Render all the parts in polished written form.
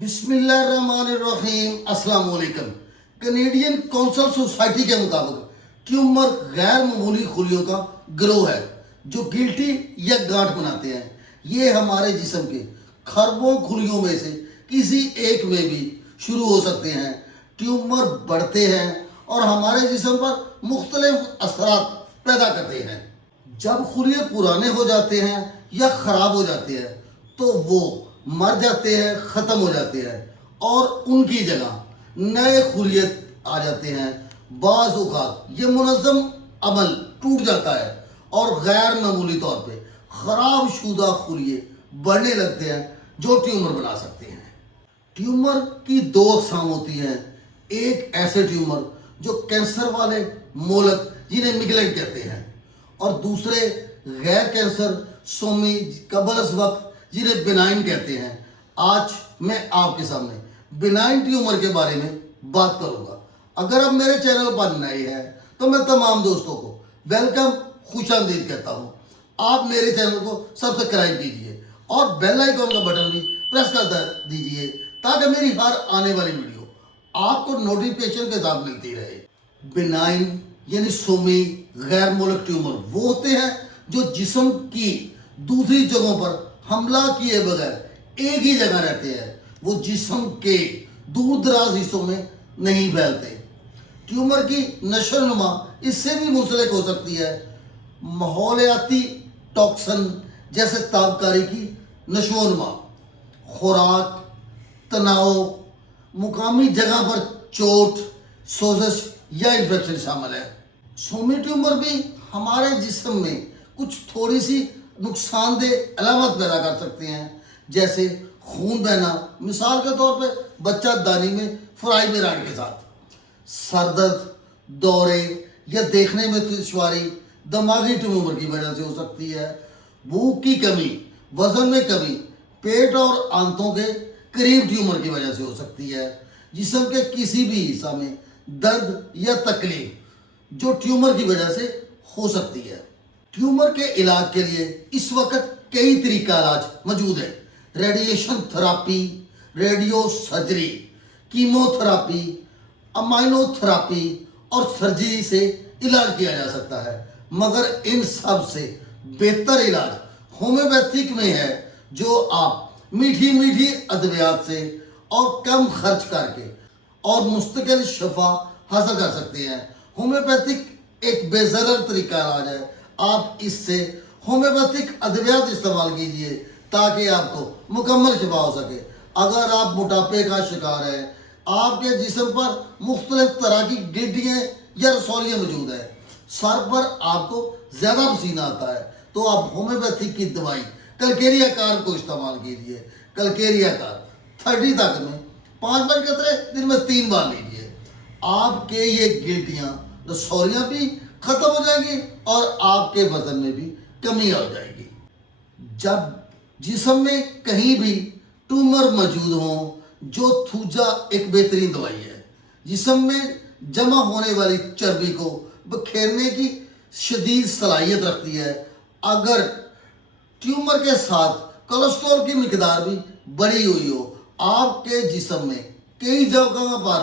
بسم اللہ الرحمن الرحیم۔ السلام علیکم۔ کینیڈین کونسل سوسائٹی کے مطابق ٹیومر غیر معمولی خلیوں کا گروہ ہے جو گلٹی یا گانٹھ بناتے ہیں۔ یہ ہمارے جسم کے خربوں خلیوں میں سے کسی ایک میں بھی شروع ہو سکتے ہیں۔ ٹیومر بڑھتے ہیں اور ہمارے جسم پر مختلف اثرات پیدا کرتے ہیں۔ جب خلیے پرانے ہو جاتے ہیں یا خراب ہو جاتے ہیں تو وہ مر جاتے ہیں، ختم ہو جاتے ہیں اور ان کی جگہ نئے خلیے آ جاتے ہیں۔ بعض اوقات یہ منظم عمل ٹوٹ جاتا ہے اور غیر معمولی طور پہ خراب شدہ خلیے بڑھنے لگتے ہیں جو ٹیومر بنا سکتے ہیں۔ ٹیومر کی دو اقسام ہوتی ہیں۔ ایک ایسے ٹیومر جو کینسر والے مولک جنہیں مگلنٹ کہتے ہیں، اور دوسرے غیر کینسر سومی قبل از وقت جنہیں بینائن کہتے ہیں۔ آج میں آپ کے سامنے بینائن ٹیومر کے بارے میں بات کروں گا۔ اگر آپ میرے چینل پر نئے ہیں تو میں تمام دوستوں کو ویلکم، خوش آمدید کہتا ہوں۔ آپ میرے چینل کو سبسکرائب کیجئے اور بیل آئیکن کا بٹن بھی پریس کر دیجئے تاکہ میری ہر آنے والی ویڈیو آپ کو نوٹیفیکیشن کے ساتھ ملتی رہے۔ بینائن یعنی سومی غیر مولک ٹیومر وہ ہوتے ہیں جو جسم کی دوسری جگہوں پر حملہ کیے بغیر ایک ہی جگہ رہتے ہیں۔ وہ جسم کے دور دراز حصوں میں نہیں پھیلتے۔ ٹیومر کی نشو نما اس سے بھی منسلک ہو سکتی ہے۔ ماحولیاتی ٹاکسن جیسے تابکاری کی نشو نما، خوراک، تناؤ، مقامی جگہ پر چوٹ، سوزش یا انفیکشن شامل ہے۔ سومی ٹیومر بھی ہمارے جسم میں کچھ تھوڑی سی نقصان دہ علامات پیدا کر سکتے ہیں، جیسے خون بہنا، مثال کے طور پہ بچہ دانی میں فرائی میراڈ کے ساتھ، سر درد، دورے یا دیکھنے میں دشواری دماغی ٹیومر کی وجہ سے ہو سکتی ہے۔ بھوک کی کمی، وزن میں کمی، پیٹ اور آنتوں کے قریب ٹیومر کی وجہ سے ہو سکتی ہے۔ جسم کے کسی بھی حصہ میں درد یا تکلیف جو ٹیومر کی وجہ سے ہو سکتی ہے۔ ٹیومر کے علاج کے لیے اس وقت کئی طریقہ علاج موجود ہیں۔ Radiation therapy, radio surgery, chemo therapy, amino therapy اور سرجری سے علاج کیا جا سکتا ہے، مگر ان سب سے بہتر علاج ہومیوپیتھک میں ہے، جو آپ میٹھی میٹھی ادویات سے اور کم خرچ کر کے اور مستقل شفا حاصل کر سکتے ہیں۔ ہومیوپیتھک ایک بے ضرر طریقہ علاج ہے۔ آپ اس سے ہومیوپیتھک ادویات استعمال کیجئے تاکہ آپ کو مکمل شفا ہو سکے۔ اگر آپ موٹاپے کا شکار ہیں، آپ کے جسم پر مختلف طرح کی گڈیاں یا رسولیاں موجود ہیں، سر پر آپ کو زیادہ پسینہ آتا ہے، تو آپ ہومیوپیتھک کی دوائی کلکیریا کار کو استعمال کیجئے۔ کلکیریا کار 30 طاقت میں 5 قطرے دن میں 3 بار لیجئے۔ آپ کے یہ گلٹیاں، رسولیاں بھی ختم ہو جائیں گی اور آپ کے وزن میں بھی کمی آ جائے گی۔ جب جسم میں کہیں بھی ٹیومر موجود ہوں، جو تھوجا ایک بہترین دوائی ہے۔ جسم میں جمع ہونے والی چربی کو بکھیرنے کی شدید صلاحیت رکھتی ہے۔ اگر ٹیومر کے ساتھ کولیسٹرول کی مقدار بھی بڑھی ہوئی ہو، آپ کے جسم میں کئی جگہوں پر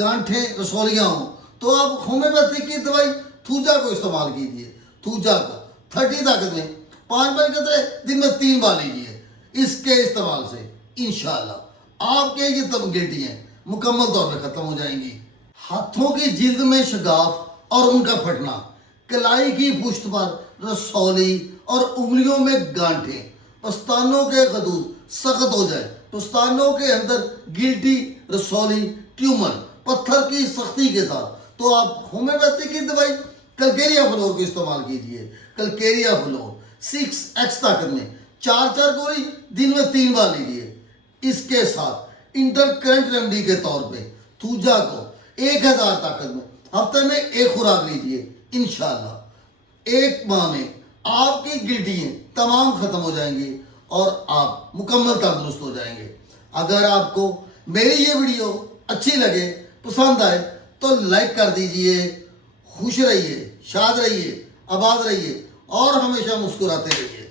گانٹھیں، رسولیاں ہوں، تو آپ ہومیوپیتھی کی دوائی تھوجا کو استعمال کیجئے۔ تھوجا کو 30 طاقت میں 5 قطرے دن میں 3 بار لیجئے۔ اس کے استعمال سے انشاءاللہ آپ کے یہ گلٹیاں مکمل طور پہ ختم ہو جائیں گی۔ ہاتھوں کی جلد میں شگاف اور ان کا پھٹنا، کلائی کی پشت پر رسولی اور انگلیوں میں گانٹھیں، پستانوں کے خدود سخت ہو جائے، پستانوں کے اندر گلٹی، رسولی، ٹیومر، پتھر کی سختی کے ساتھ، تو آپ ہومیوپیتھی کی دوائی کلکیریا فلور کو استعمال کیجئے۔ کلکیریا فلور 6x طاقت میں 4 گولی دن میں 3 بار لیجئے۔ اس کے ساتھ انٹر کرنٹ ریمیڈی کے طور پہ تھوجا کو 1000 طاقت میں ہفتے میں 1 خوراک لیجئے۔ انشاءاللہ 1 ماہ میں آپ کی گلٹیاں تمام ختم ہو جائیں گی اور آپ مکمل تندرست ہو جائیں گے۔ اگر آپ کو میری یہ ویڈیو اچھی لگے، پسند آئے تو لائک کر دیجئے۔ خوش رہیے، شاد رہیے، آباد رہیے اور ہمیشہ مسکراتے رہیے۔